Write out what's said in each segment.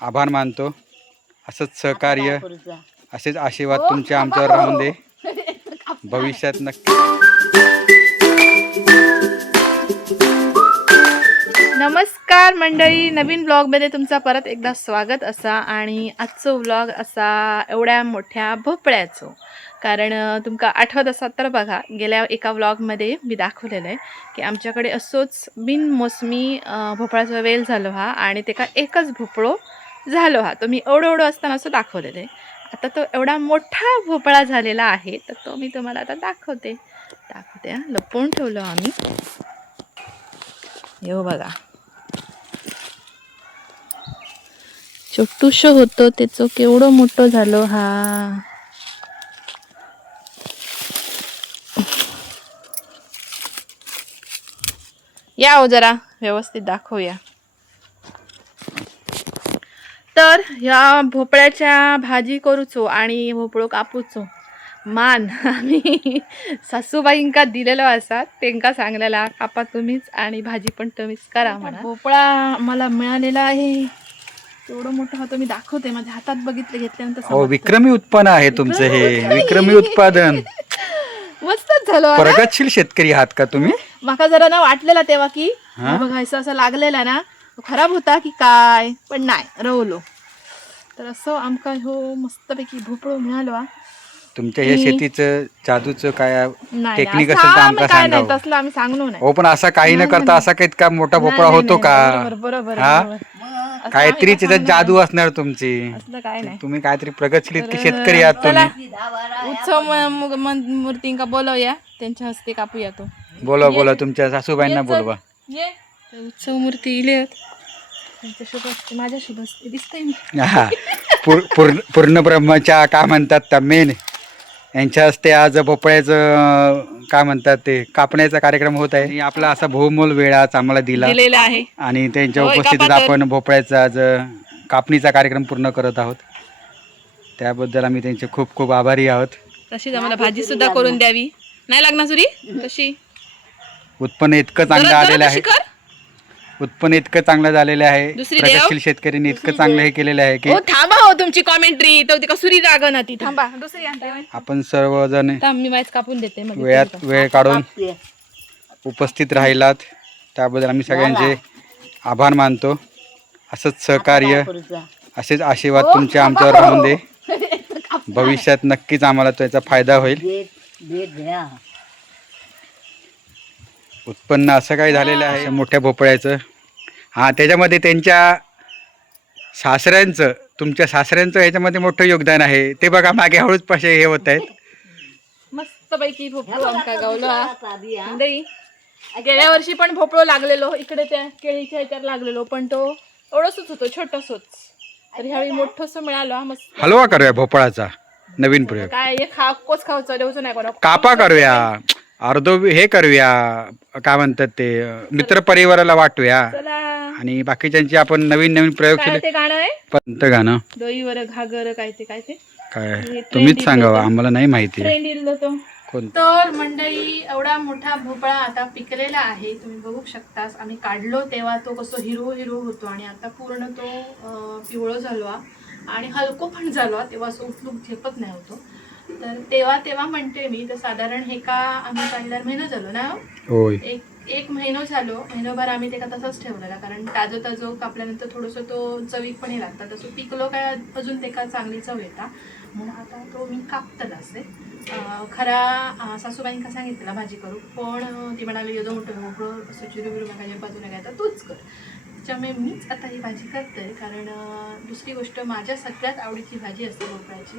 आभार मानतो. असंच सहकार्य, असेच आशीर्वाद तुमचे आमच्यावर राहून दे भविष्यात नक्की. नमस्कार मंडळी, नवीन ब्लॉगमध्ये तुमचा परत एकदा स्वागत असा. आणि आजचो व्लॉग असा एवढ्या मोठ्या भोपळ्याचो. कारण तुमका आठवत असा तर बघा, गेल्या एका व्लॉगमध्ये मी दाखवलेलं आहे की आमच्याकडे असोच बिनमोसमी भोपळाचा वेल झालो हा, आणि त्याका एकच भोपळो झालो हा. तो मी एवढं असताना असं दाखवलेलं आहे. आता तो एवढा मोठा भोपळा झालेला आहे, तर तो मी तुम्हाला आता दाखवते. लपवून ठेवलो आम्ही. येऊ बघा, छोटूश होतं त्याचं केवढं मोठं झालं हा. या हो जरा व्यवस्थित दाखवूया. तर ह्या भोपळ्याच्या भाजी करूचो आणि भोपळो कापूचो. मान आम्ही सासूबाईंका दिलेलो असा, त्यांका सांगलेला कापा तुम्हीच आणि भाजी पण तुम्हीच करा म्हणा. भोपळा मला मिळालेला आहे, एवढं मोठं होतं. मी दाखवते, माझ्या हातात घेतल्यानंतर हो, विक्रमी उत्पन्न आहे तुमचं हे. विक्रमी उत्पादन. मस्तच झालं. प्रगतशील शेतकरी आहात का तुम्ही? माका जरा ना वाटलेला तेव्हा की बघायचं असं लागलेला ना, खराब होता की काय, पण नाही रवलो. तर असं आमका हो मस्तपैकी भोपळो मिळालो. तुमच्या या शेतीचं जादूचं काय टेक्निक असेल तर काय आमका नाही सांगा. तसलं आम्ही सांगलो नाही. हो, पण असा काही न करता असा काही इतका मोठा भोपळा होतो का? बरोबर. काहीतरी त्याच्यात जादू असणार तुमची. असलं काय नाही. तुम्ही काहीतरी प्रगतशील इतके शेतकरी आहात तुम्ही. उत्सव मूर्तींका बोलवूया, त्यांच्या हस्ते कापूया तो. बोला तुमच्या सासूबाईंना बोलवा. उत्सव मूर्ती इले त्यांच्या शुभ हस्ते, माझ्या शुभ हस्ते दिसतंय. हा, पूर्ण ब्रह्मच्या काय म्हणतात त्या मेन यांच्या हस्ते आज भोपळ्याचं काय म्हणतात ते कापण्याचा कार्यक्रम होत आहे. आणि आपला असा बहुमोल वेळ आज आम्हाला दिलेला आहे आणि त्यांच्या उपस्थितीत आपण भोपळ्याचा आज कापणीचा कार्यक्रम पूर्ण करत आहोत. त्याबद्दल आम्ही त्यांचे खूप खूप आभारी आहोत. तशीच आम्हाला भाजी सुद्धा करून द्यावी. नाही लागणार सुरी तशी. उत्पन्न इतकं चांगलं आलेलं आहे. उत्पन्न इतकं चांगलं झालेलं आहे. प्रगतशील शेतकरीने इतकं चांगलं हे केलेलं आहे की थांबा हो, तुमची कॉमेंट्री तो तिका सुरी लागण ती. थांबा, दुसरी आणते. आपण सर्वजण मी वाईच कापून देते. वेळ काढून उपस्थित राहिलात त्याबद्दल आम्ही सगळ्यांचे आभार मानतो. असंच सहकार्य, असेच आशीर्वाद तुमचे आमच्यावर राहून दे भविष्यात नक्कीच आम्हाला त्याचा फायदा होईल. उत्पन्न असं काही झालेलं आहे मोठ्या भोपळ्याचं. हा, त्याच्यामध्ये त्यांच्या सासऱ्यांचं, तुमच्या सासऱ्यांचं ह्याच्यामध्ये मोठं योगदान आहे. ते बघा मागे हळूच पाशे हे होत आहेत. मस्तपैकी भोपळो आमका गावलो. गेल्या वर्षी पण भोपळो लागलेलो इकडे त्या केळीच्या ह्याच्यात लागलेलो, पण तो एवढंच होतो, छोटसच. तर ह्यावेळी मोठंस मिळालो. मस्त हलवा करूया भोपळाचा नवीन प्रयोग. काय हे खाकोच खाऊचं देऊचं नाही कोणा. कापा करूया, अर्धो हे करूया, काय म्हणतात ते मित्र परिवाराला वाटूया आणि बाकीच्यांची आपण नवीन प्रयोग केले. ते गाणं आहे पंत गाणं दोईवर घागर काय काय तुम्हीच सांगावं, आम्हाला नाही माहिती. तर मंडळी, एवढा मोठा भोपळा आता पिकलेला आहे, तुम्ही बघू शकता. आम्ही काढलो तेव्हा तो कसं हिरवं होतो आणि आता पूर्ण तो पिवळं झालो आणि हलको पण झालो. तेव्हा असं उठलूक झेपत नाही होतो. तर तेव्हा म्हणते मी, तर साधारण हे का आम्ही काढल्यावर महिना झालो ना. एक महिना झालो. महिनोभर आम्ही ते का तसंच ठेवलेला, कारण ताजं कापल्यानंतर थोडंसं तो चवीकपणे लागतात. तसं पिकलो काय अजून ते का चांगली चव येतात, म्हणून आता तो मी कापतला असे. खरा सासूबाईंका सांगितलं भाजी करू, पण ती म्हणाली एवढं मोठं मोठं असं चिरू माझ्या बाजूला काय तर तूच कर. त्याच्यामुळे मीच आता ही भाजी करते. कारण दुसरी गोष्ट, माझ्या सगळ्यात आवडीची भाजी असते भोपळ्याची.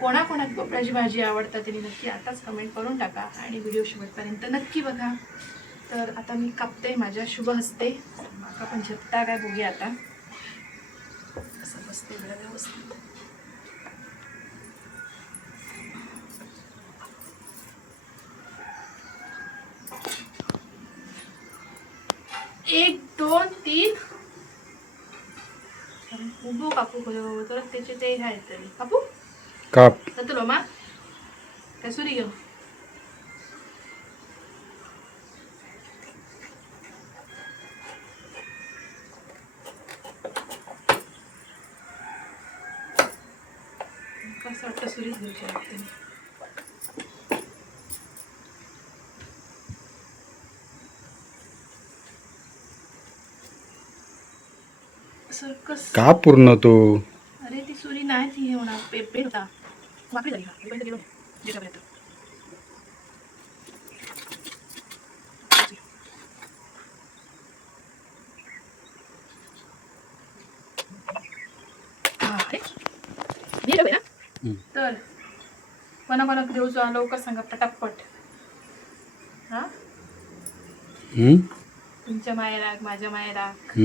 कोणाकोणात भोपळ्याची भाजी आवडतात त्यांनी नक्की आताच कमेंट करून टाका आणि व्हिडिओ शेवटपर्यंत नक्की बघा. तर आता मी कापते माझ्या शुभ हस्ते. माका पण झेपता काय बघूया आता. असं बसते व्यवस्थित. एक दोन तीन उभो कापू तर त्याचे ते आहेत तरी कापू काप तुला मा काय सुरी घेऊ. कसं वाटतं सुरीच घेऊ शकते मी. सर्कस का पूर्ण तो अरे ती सुरी नाही ती हे होणार पेपर होता वापरी झाली का पेपर गेलो जिथपर्यंत ना तर कोणा देऊ जा लवकर सांगा पटापट. हा तुमच्या मायराक माझ्या मायराक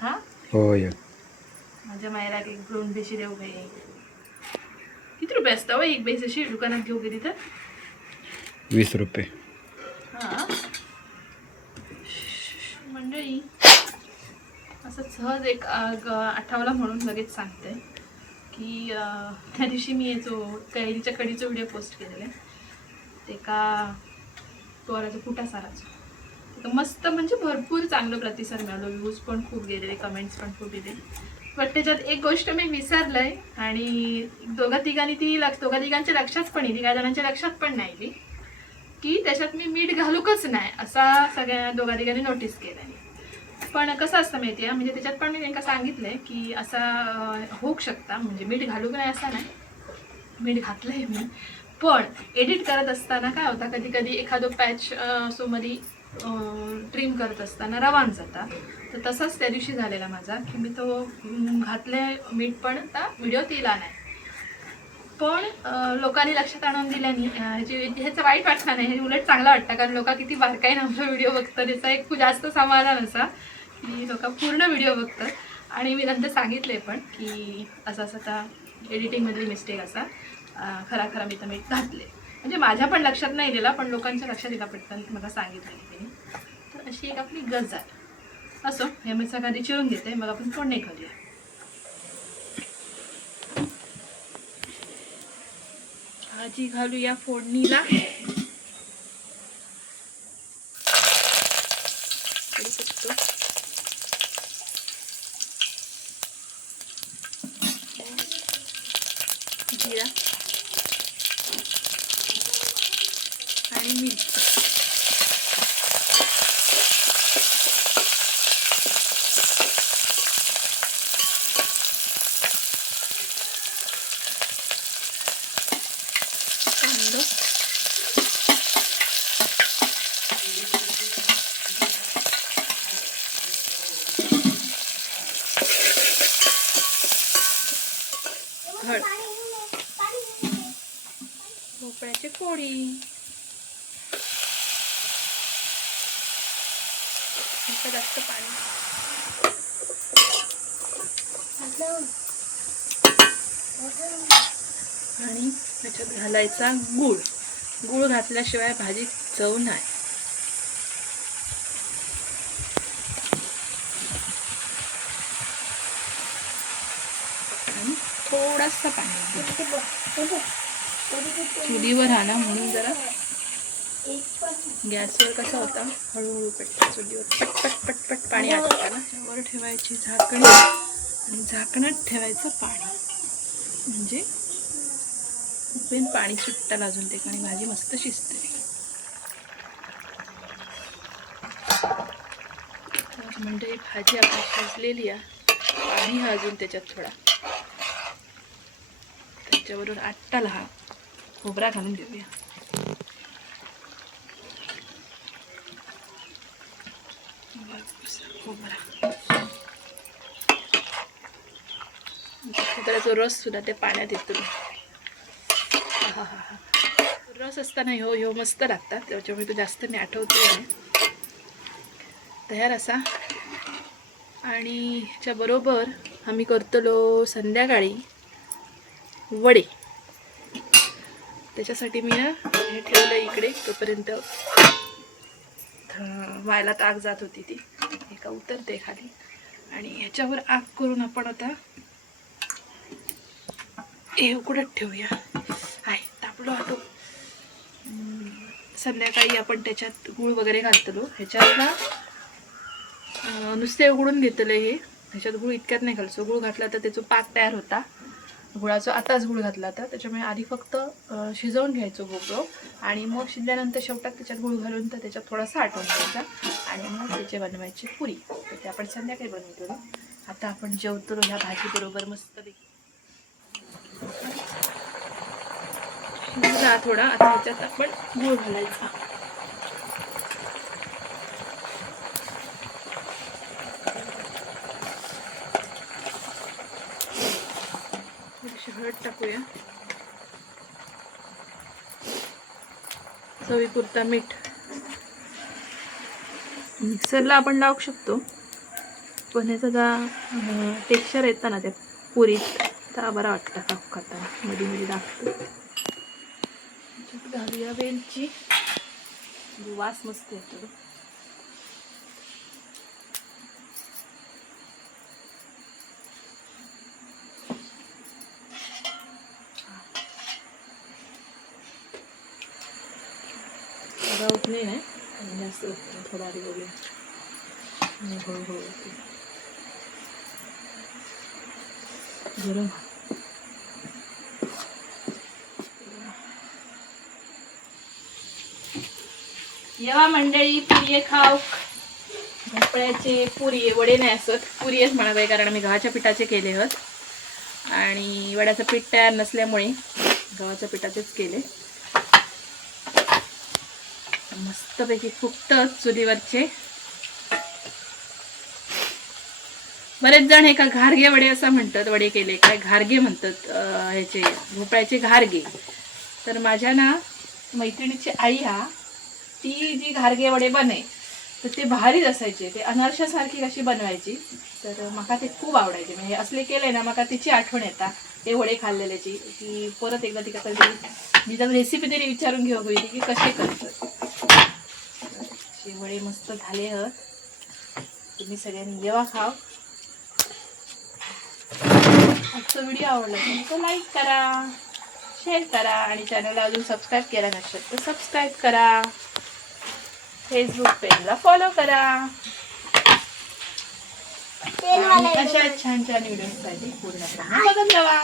हा होय माझ्या मायराक एक 2 बेशी देऊ गे. किती रुपये असतं हो एक बेस अशी दुकानात घेऊ गे तिथं? 20 रुपये. हा मंडळी असं सहज एक आठवला म्हणून लगेच सांगते की त्या दिवशी मी जो कैरीच्या कढीचा व्हिडिओ पोस्ट केलेला ते का तोराचं कुटा साराचं मस्त म्हणजे भरपूर चांगलं प्रतिसाद मिळालो. व्ह्यूज पण खूप गेलेले कमेंट्स पण खूप गेले. बट त्याच्यात एक गोष्ट मी विसरलंय आणि दोघा तिघांच्या लक्षात पण येते काही जणांच्या लक्षात पण नाही आली की त्याच्यात मी मीठ घालूकच नाही असा सगळ्या दोघा तिघांनी नोटीस केलं. पण कसं असतं माहिती आहे म्हणजे त्याच्यात पण मी त्यांना सांगितलंय की असा होऊ शकता म्हणजे मीठ घालूक नाही असं नाही मीठ घातलंय मी. पण एडिट करत असताना काय होता कधी कधी एखादं पॅच सोमरी ट्रिम करत असताना रवान जाता. तर तसाच त्या दिवशी झालेला माझा की मी तो घातले मीठ पण आता व्हिडिओ दिला नाही. पण लोकांनी लक्षात आणून दिल्याने ह्याचं वाईट वाटणार नाही हे उलट चांगलं वाटतं कारण लोक किती बारकाईने आमचा व्हिडिओ बघतात त्याचा एक खूप जास्त समाधान असा की लोक पूर्ण व्हिडिओ बघतात. आणि मी नंतर सांगितले पण की असं असं आता एडिटिंगमधली मिस्टेक असा खरा मी तर मीठ घातले म्हणजे माझ्या पण लक्षात नाही दिला पण लोकांच्या लक्षात दिला पटकन मला सांगितलं त्यांनी. तर अशी एक आपली गजाल असो हे मी सगळ्यांनी चिरून घेते मग आपण फोडणी करूया. भाजी घालूया फोडणीला. जिरा आणि मीठ. हळद भोपळ्याची फोडी जास्त पाणी आणि त्याच्यात घालायचा गूळ. गूळ घातल्याशिवाय भाजी चव नाही. आणि थोडासा पाणी चुलीवर आणा म्हणून जरा गॅसवर कसा होता हळूहळू पेटतो चुलीवर पटपट पटपट पाणी आटतं ना त्यावर ठेवायची झाकणी आणि झाकणात ठेवायचं पाणी म्हणजे उपेन पाणी सुट्टायला अजून ते आणि भाजी मस्त शिजते. म्हणजे भाजी आपली शिजलेली आहे पाणी हा अजून त्याच्यात थोडा त्याच्यावरून आट्टाला हा खोबरा घालून घेऊया. खोबरा त्याला जो रस सुद्धा त्या पाण्यात येतो रस असताना ह्यो मस्त लागतात त्याच्यामुळे तो जास्त नाही आठवतो तयार असा. आणि ह्याच्याबरोबर आम्ही करतलो संध्याकाळी वडे. त्याच्यासाठी मी ना हे ठेवलं इकडे तोपर्यंत व्हायला आग जात होती ती एका उतरते खाली आणि ह्याच्यावर आग करून आपण आता हे उकडत ठेवूया. आहे तापलो आटो. संध्याकाळी आपण त्याच्यात गूळ वगैरे घालतलो ह्याच्यात ना नुसते उघडून घेतले हे ह्याच्यात गूळ इतक्यात नाही घालतो. गूळ घातला तर त्याचा पाक तयार होता गुळाचा आताच गुळ घातला होता, त्याच्यामुळे आधी फक्त शिजवून घ्यायचो भोपळो आणि मग शिजल्यानंतर शेवटात त्याच्यात गुळ घालून तर त्याच्यात थोडासा आटवून घ्यायचा आणि मग त्याचे बनवायची पुरी. तर ते आपण संध्याकाळी बनवतो. आता आपण जेवतो ह्या भाजीबरोबर मस्तपैकी. शिजला थोडा, आता ह्याच्यात आपण गुळ घालायचा. हळद टाकूया, चवीपुरता मीठ. मिक्सरला आपण लावू शकतो, पण ह्याचा जरा टेक्स्चर येतं ना त्या पुरीत तर बरा वाटतं खाताना, मध्ये मध्ये लागतो. घालूया वेलची, वास मस्त येतो. होत नाही ना जास्त, थोडा आधी बघूया. हो गरम. येवा मंडळी, पुरी खाऊ. भोपळ्याचे पुरी, वडे नाही असत, पुरी म्हणा आहे, कारण आम्ही गव्हाच्या पिठाचे केले आहेत आणि वड्याचं पीठ तयार नसल्यामुळे गव्हाच्या पिठाचेच केले. मस्तपैकी फुगतात चुलीवरचे. बरेच जण हे का घारगे वडे असं म्हणतात, वडे केले काय घारगे म्हणतात, ह्याचे भोपळ्याचे घारगे. तर माझ्या ना मैत्रिणीची आई ती जी घारगे वडे बने तर ते भारीच असायचे, ते अनारशासारखी कशी बनवायची. तर मला ते खूप आवडायचे, म्हणजे असले केले ना मला तिची आठवण येता ते वडे खाल्लेल्याची. की परत एकदा ती मी जर रेसिपी तरी विचारून घेऊ होईल की कसे करतात. वडे मस्त झाले आहेत, तुम्ही सगळ्यांनी येवा खाव. आजचा व्हिडिओ आवडला तर लाईक करा, शेअर करा आणि चॅनलला अजून सबस्क्राईब केला नसेल तर सबस्क्राईब करा. फेसबुक पेजला फॉलो करा. अशा छान छान व्हिडिओसाठी पूर्ण बघत जावा.